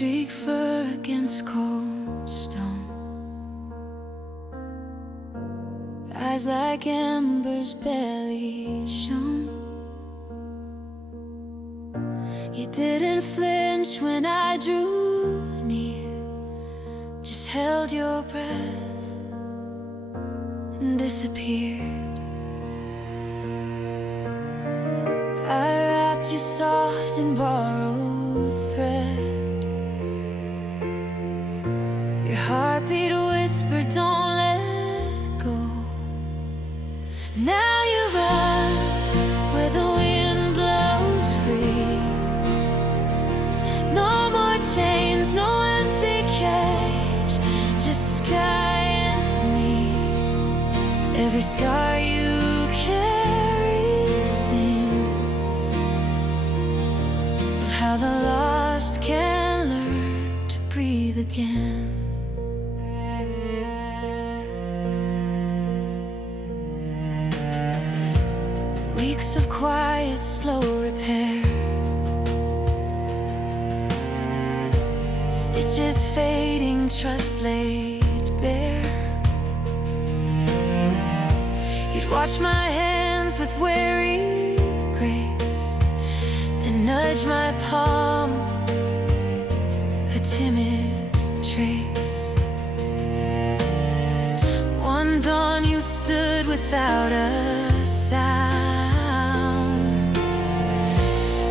streak fur against cold stone, eyes like embers barely shone. You didn't flinch when I drew near, just held your breath and disappeared. I wrapped you soft in borrowed thread. Your heartbeat whispered, don't let go. Now you run where the wind blows free. No more chains, no empty cage, just sky and me. Every scar you carry sings of how the lost can learn to breathe again. Weeks of quiet, slow repair, stitches fading, trust laid bare. You'd watch my hands with wary grace, then nudge my palm, a timid trace. One dawn you stood without a sound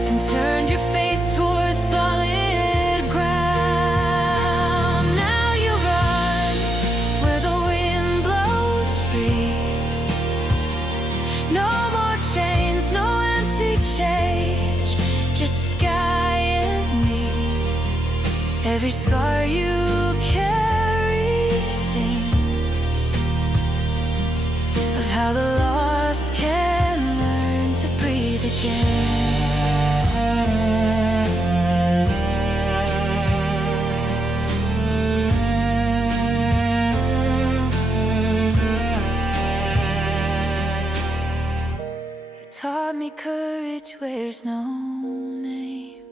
and turned your face towards solid ground. Now you run where the wind blows free. No more chains, no empty cage, just sky and me. Every scar you carry sings of how the lost can learn to breathe again. You taught me courage wears no name,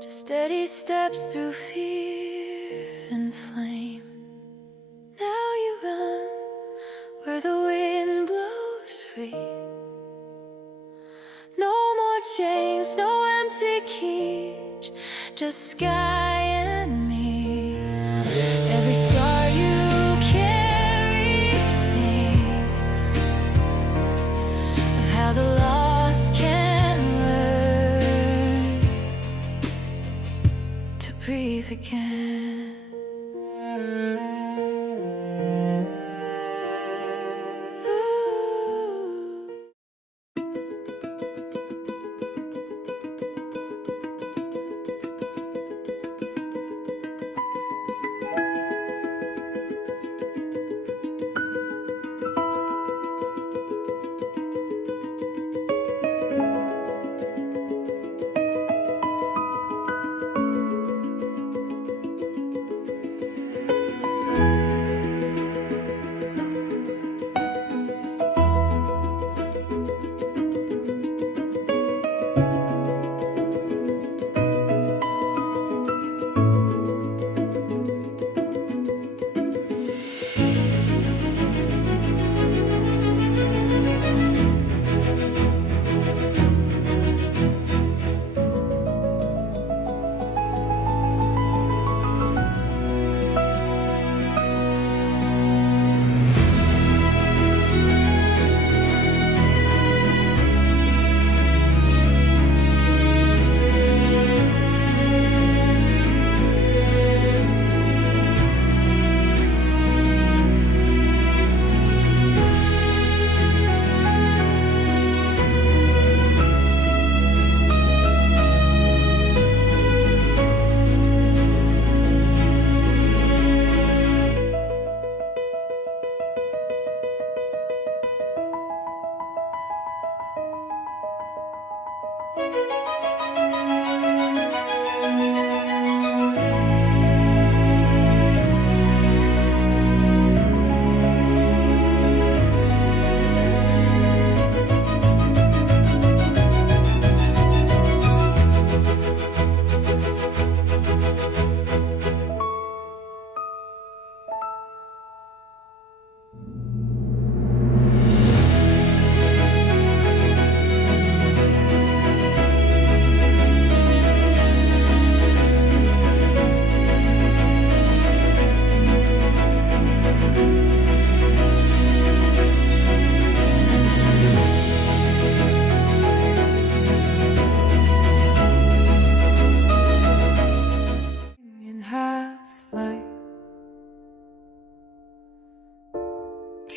just steady steps through fear and flame. Now you run where the wind blows free. No more chains, no empty cage, just sky and me. Every scar you carry sings of how the lost can learn to breathe again.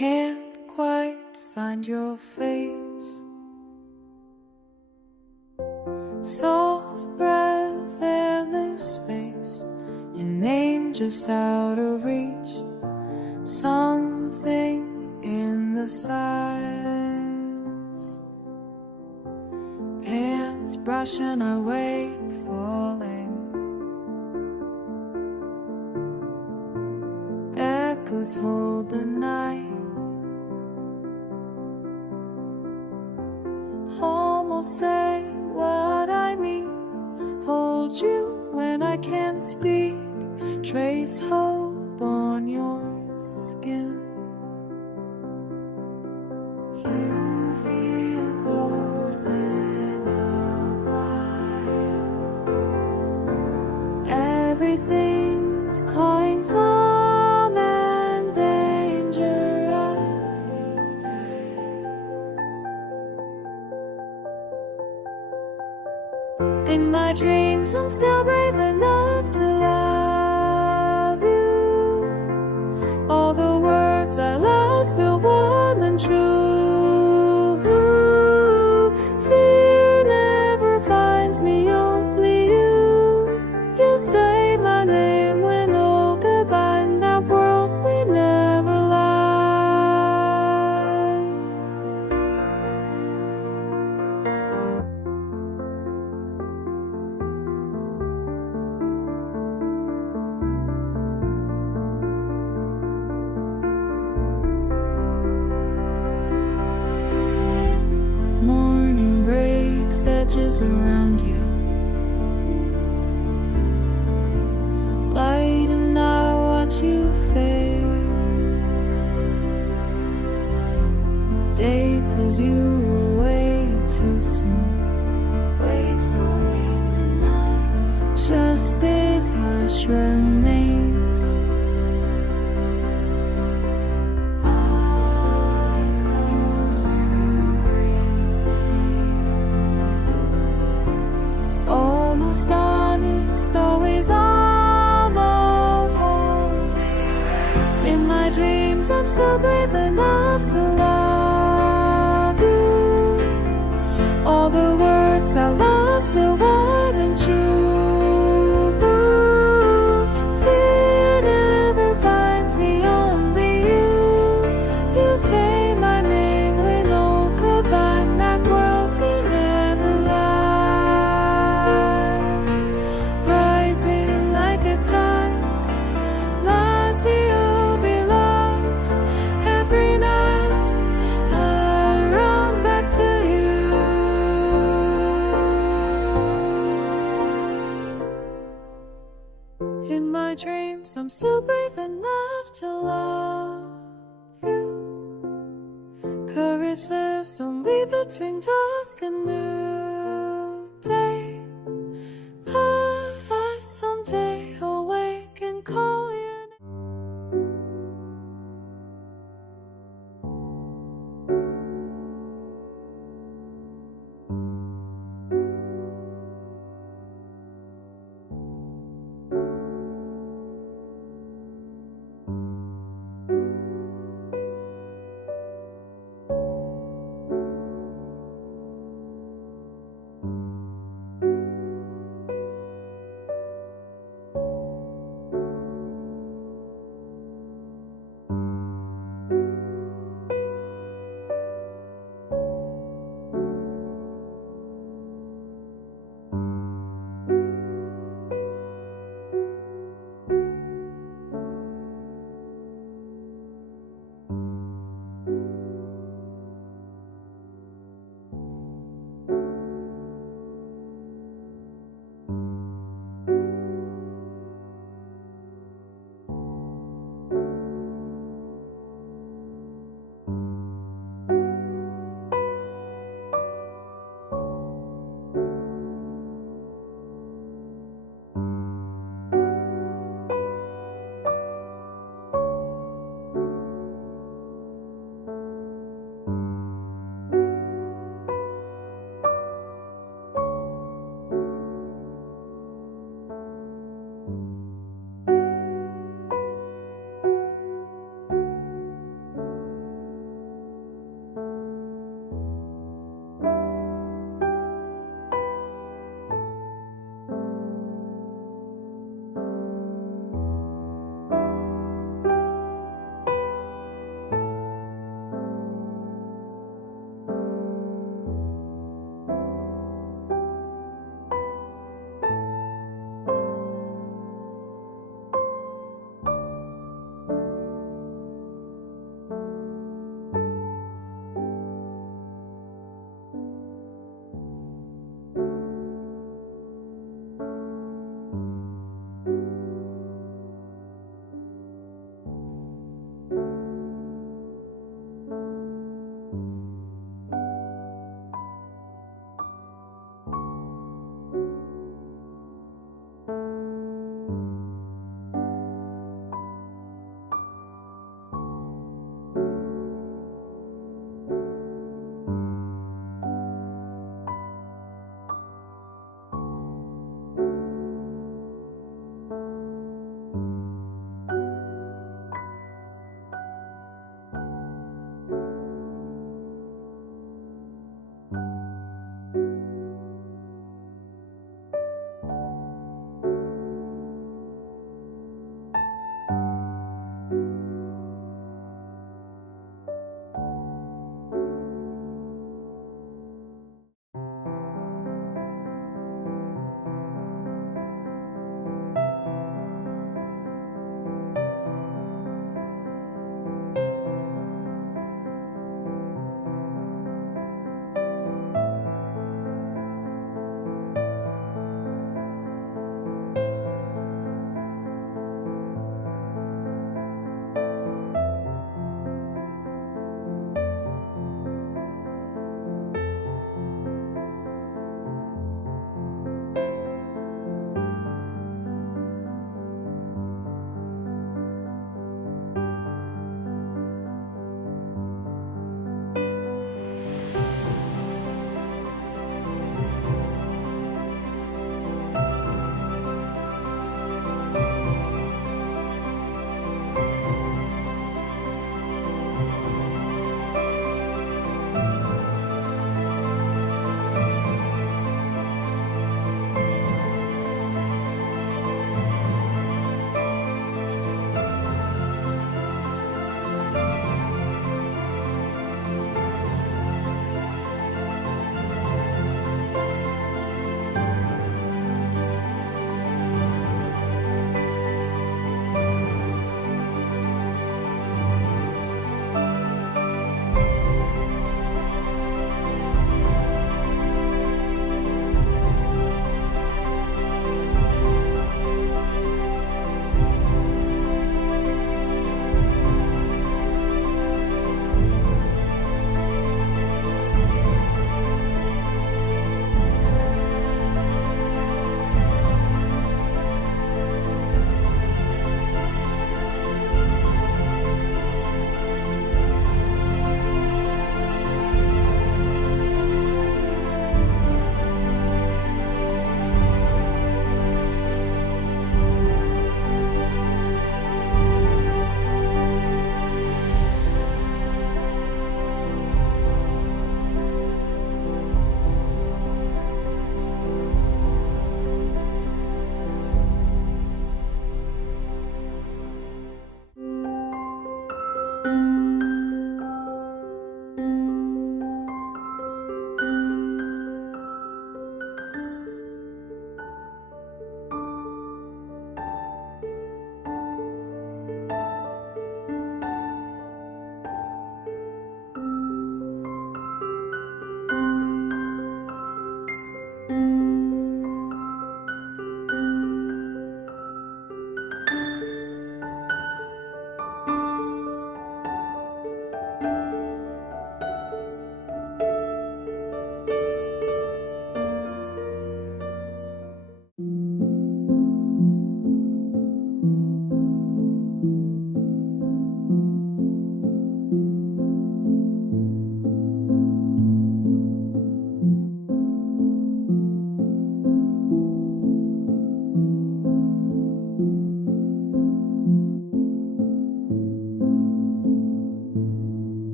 can't quite find your face. Soft breath, endless space, your name just out of reach. Something in the silence, hands brushing away, falling. Echoes hold the night, almost say what I mean. Hold you when I can't speak, trace hope on your skin. You feel close in your quiet. Everything's going calm and dangerous. In my dreams, I'm still brave enough to love you. All the words I lost feel warm and true. Fear never finds me, only you. You say my name when oh goodbye. In that world we never lie. Morning breaks, edges around you. Light and I watch you fade. Day pulls you away too soon. Wait for me tonight. Just this hush remains. Eyes closed, you breathe. Almost honest, always almost. In my dreams, I'm still brave enough to love you. All the words I lost feel warm and true. Fear never finds me, only you. You say my name when oh goodbye. In that world we never lie. Rising like a tide, lie to you be lost. Every night I run back to you. In my dreams, I'm still brave enough to love you. Courage lives only between dusk and noonday. But I someday awake and call your name.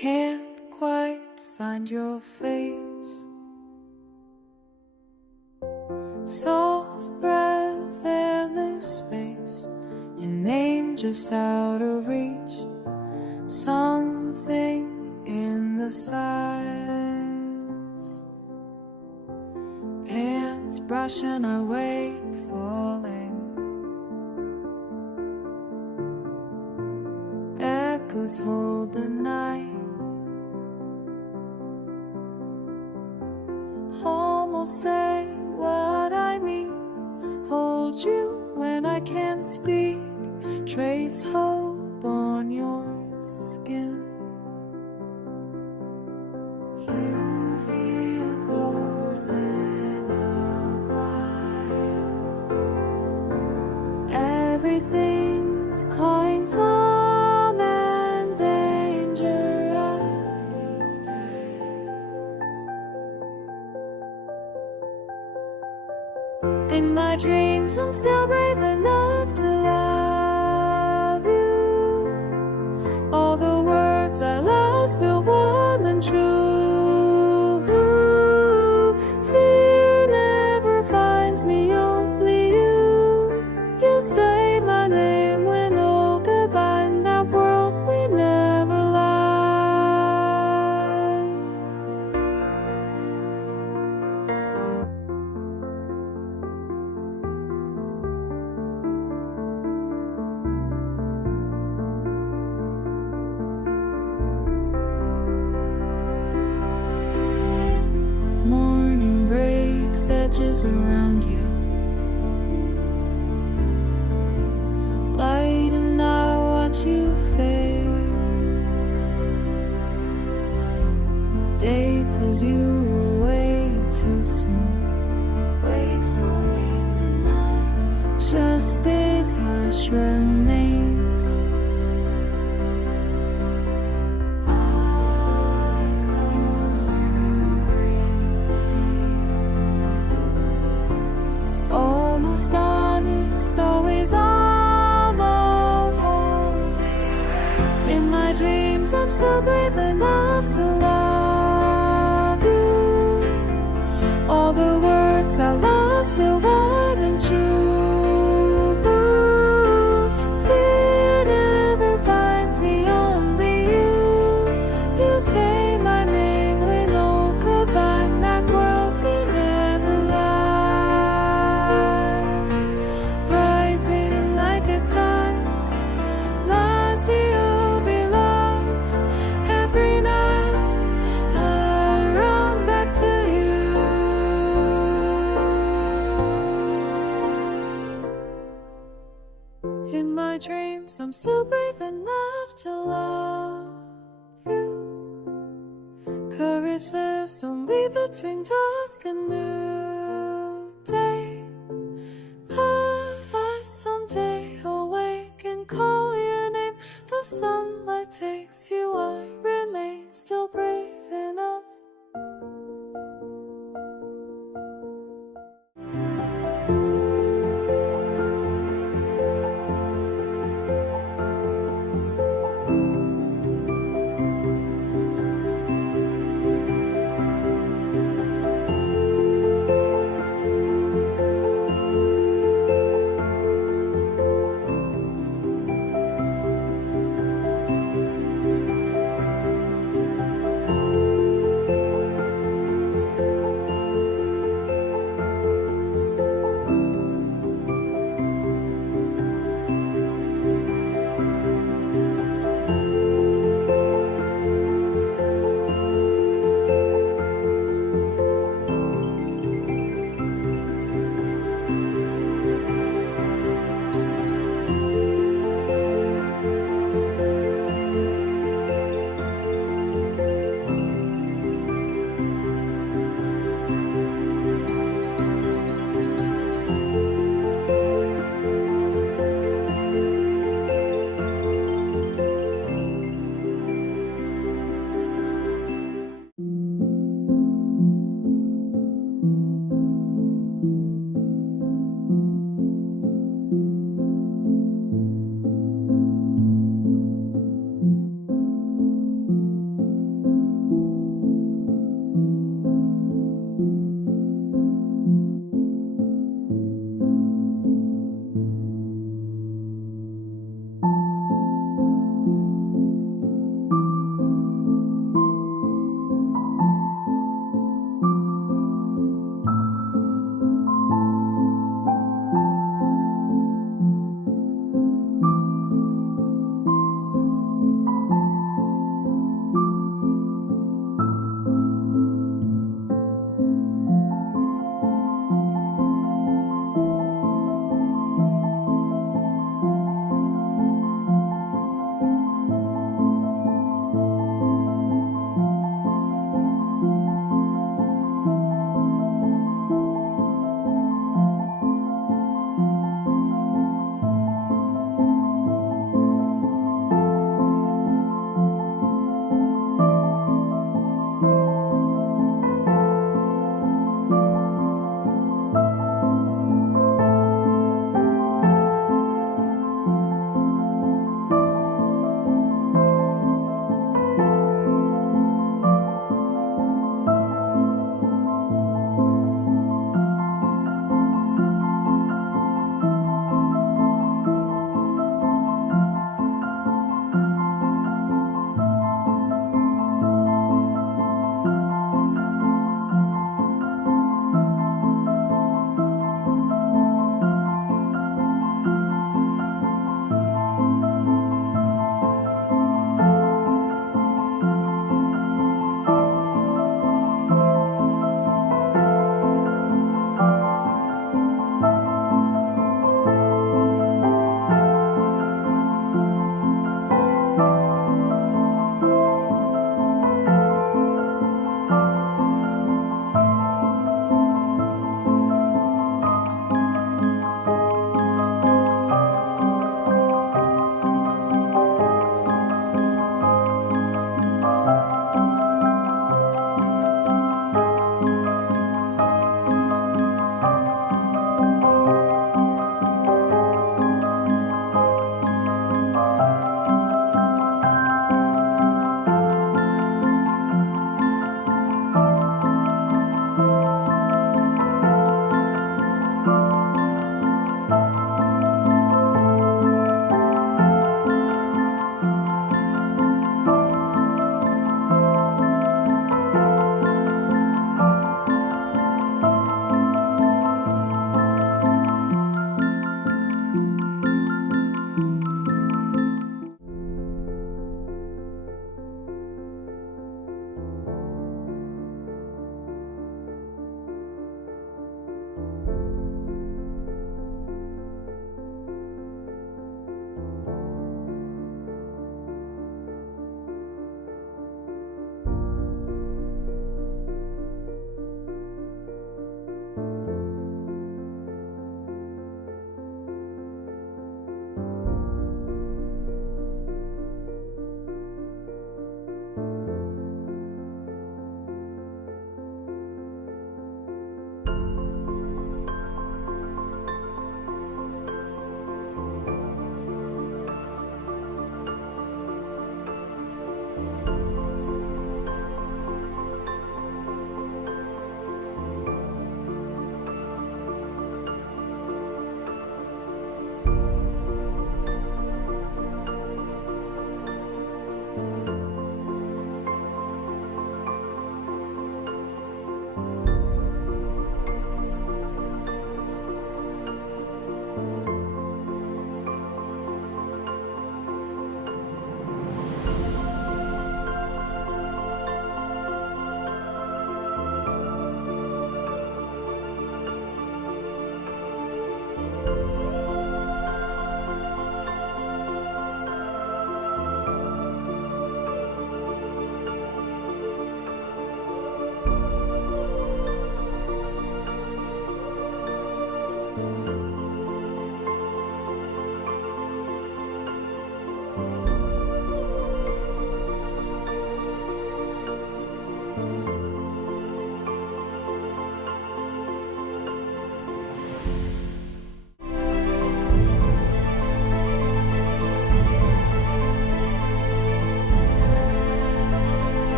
can't quite find your face. Soft breath, endless space, your name just out of reach. Something in the silence, hands brushing away, falling. Echoes hold the night, almost say what I mean. Hold you when I can't speak, trace hope on your skin. You feel close in the quiet. Everything's kind, calm and dangerous. In my dreams, I'm still brave enough to love you. All the words I lost feel warm and true. Fear never finds me, only you. You say my name when oh goodbye, in that world we never lie. Morning breaks, edges around you, light and I watch you fade. Day pulls you away too soon. Wait for me tonight, just this hush remains. Eyes closed, you breathe me. Almost honest, always almost. In my dreams, I'm still brave enough to love you. All the words I lost feel warm and true. Fear never finds me, only you. You say my name when oh goodbye, in that world we never lie. Rising like a tide, lie to you be lost. Every night I run back to you. In my dreams, I'm still brave enough to love you. Courage lives only between dusk and noonday. But I someday awake and call your name. The sunlight takes you, I remain still brave enough.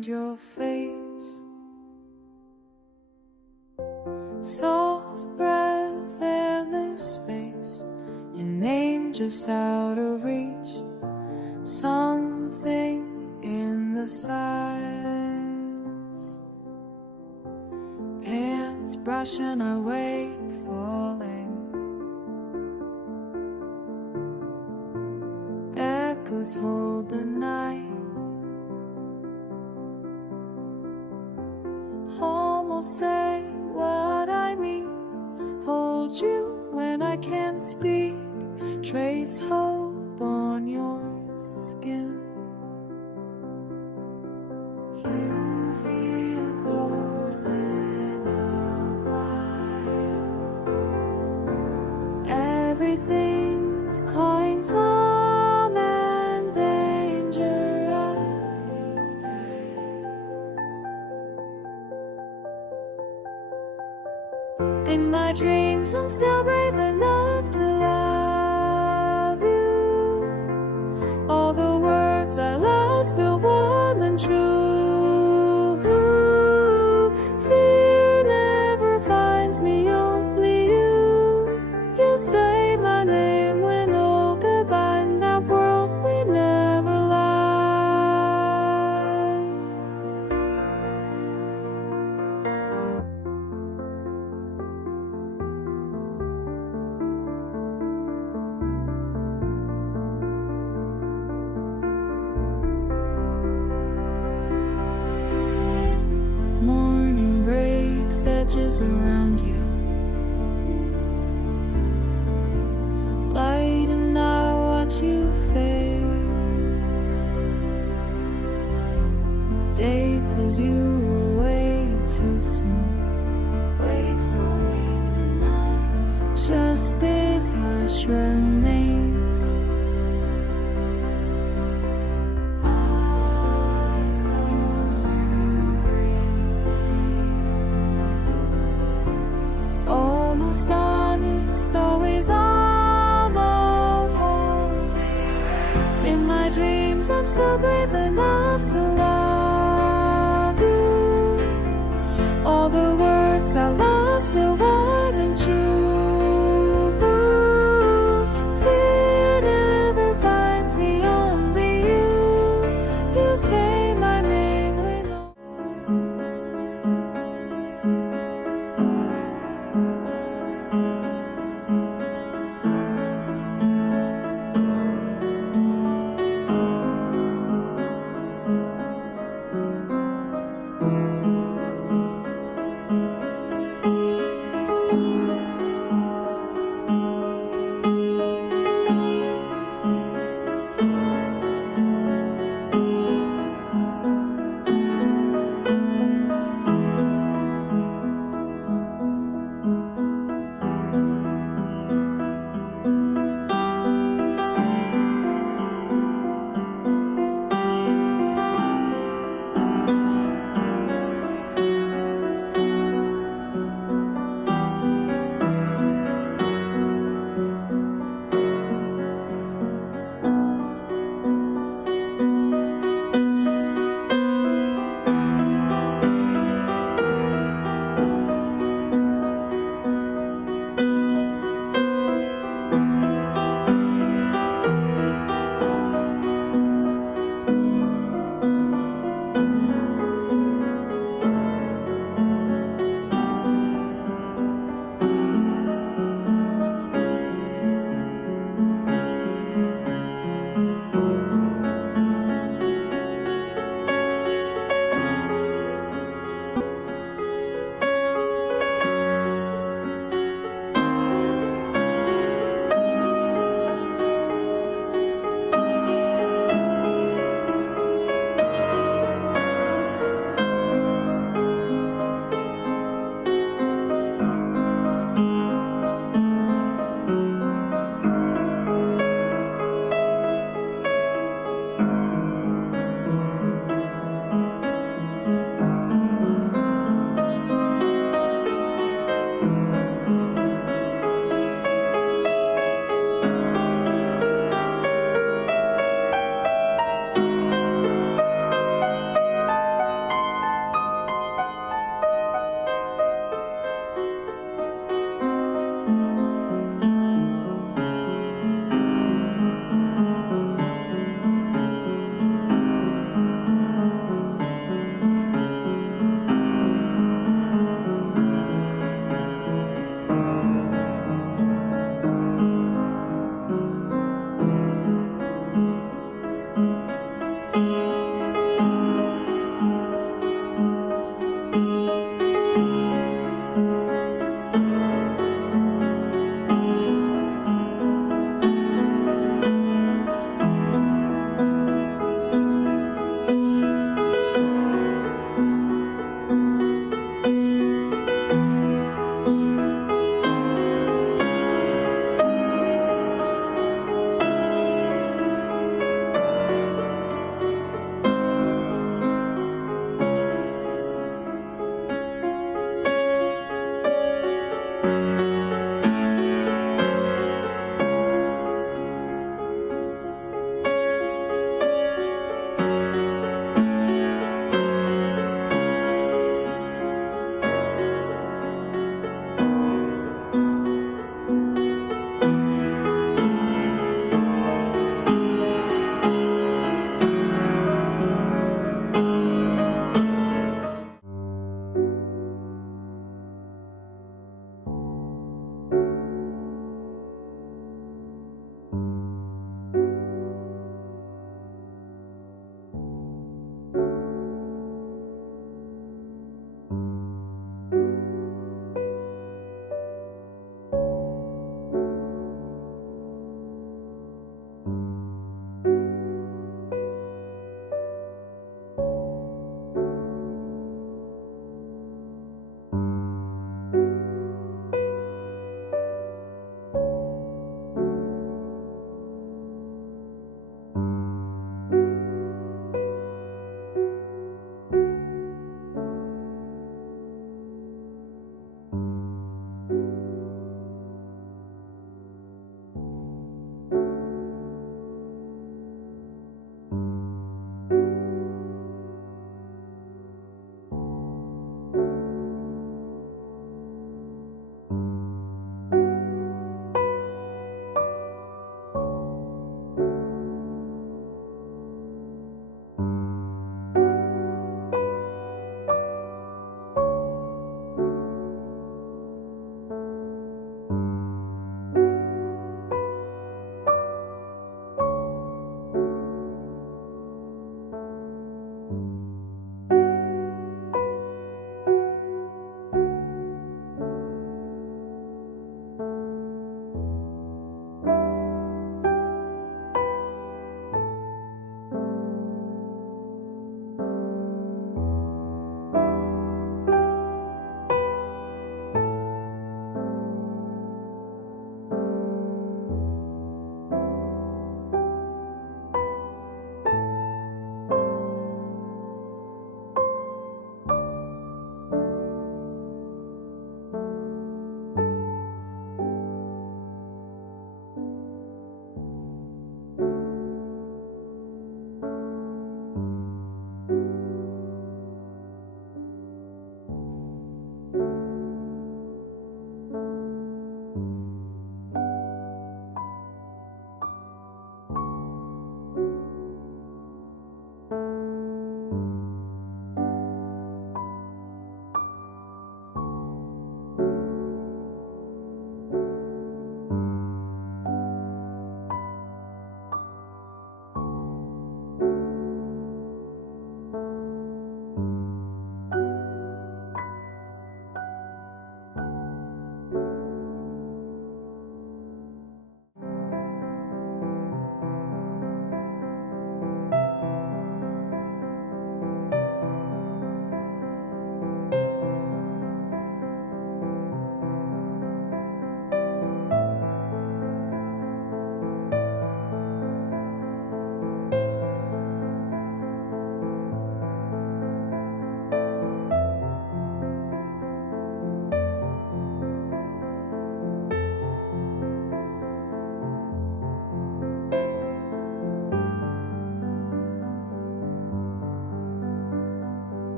find your face. Soft breath, endless space, your name just out of reach. Something in the silence, hands brushing away, falling. Echoes hold the night, almost say what I mean. Hold you when I can't speak, trace hope on your skin. You feel close enough, everything's going calm and dangerous. In my dreams, I'm still brave enough to love you. All the words I lost feel warm and true. Fear never finds me, only you. You say my name when all goodbye in that world we never lie. Morning breaks, edges around you, light and I watch you fade. Day pulls you away too soon. Wait for me tonight, just this hush remains. Eyes closed, you breathe me. Almost honest, always almost holy. In my dreams, I'm still brave enough to love you. All the words I lost feel warm and true. Fear never finds me, only you. You say my name when all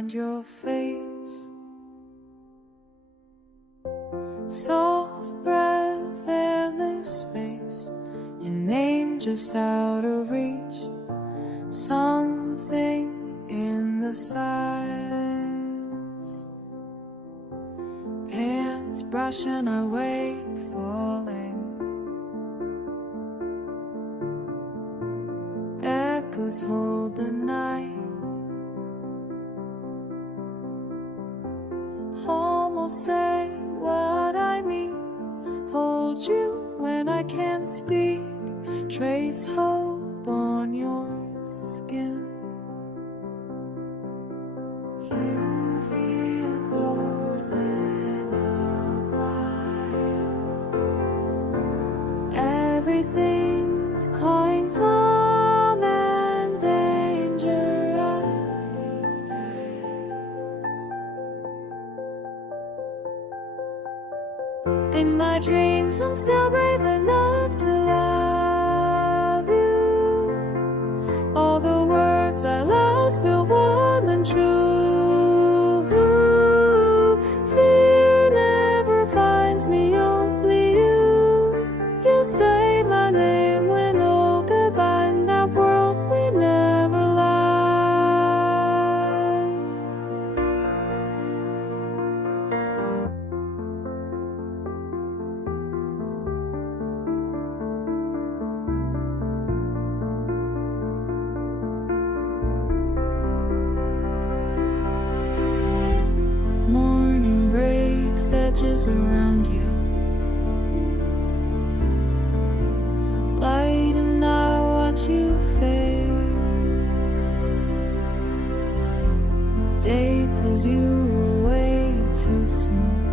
find your face. Soft breath, endless space, your name just out of reach. Something in the silence, hands brushing away, falling. Echoes hold the night, almost say what I mean. Hold you when I can't speak, trace hope on your skin. You feel close in a while. Everything's going calm and dangerous. In my dreams, I'm still brave enough to love you. All the words I lost feel warm and true. Fear never finds me, only you. You say my name when oh goodbye, in that world we never lie. Morning breaks, edges around you. Light and I watch you fade. Day pulls you away too soon.